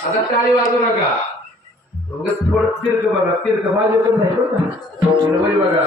आता टाळी वाजू नका थोडं तीर्थ बघा तीर्थ माझे पण नाही बघा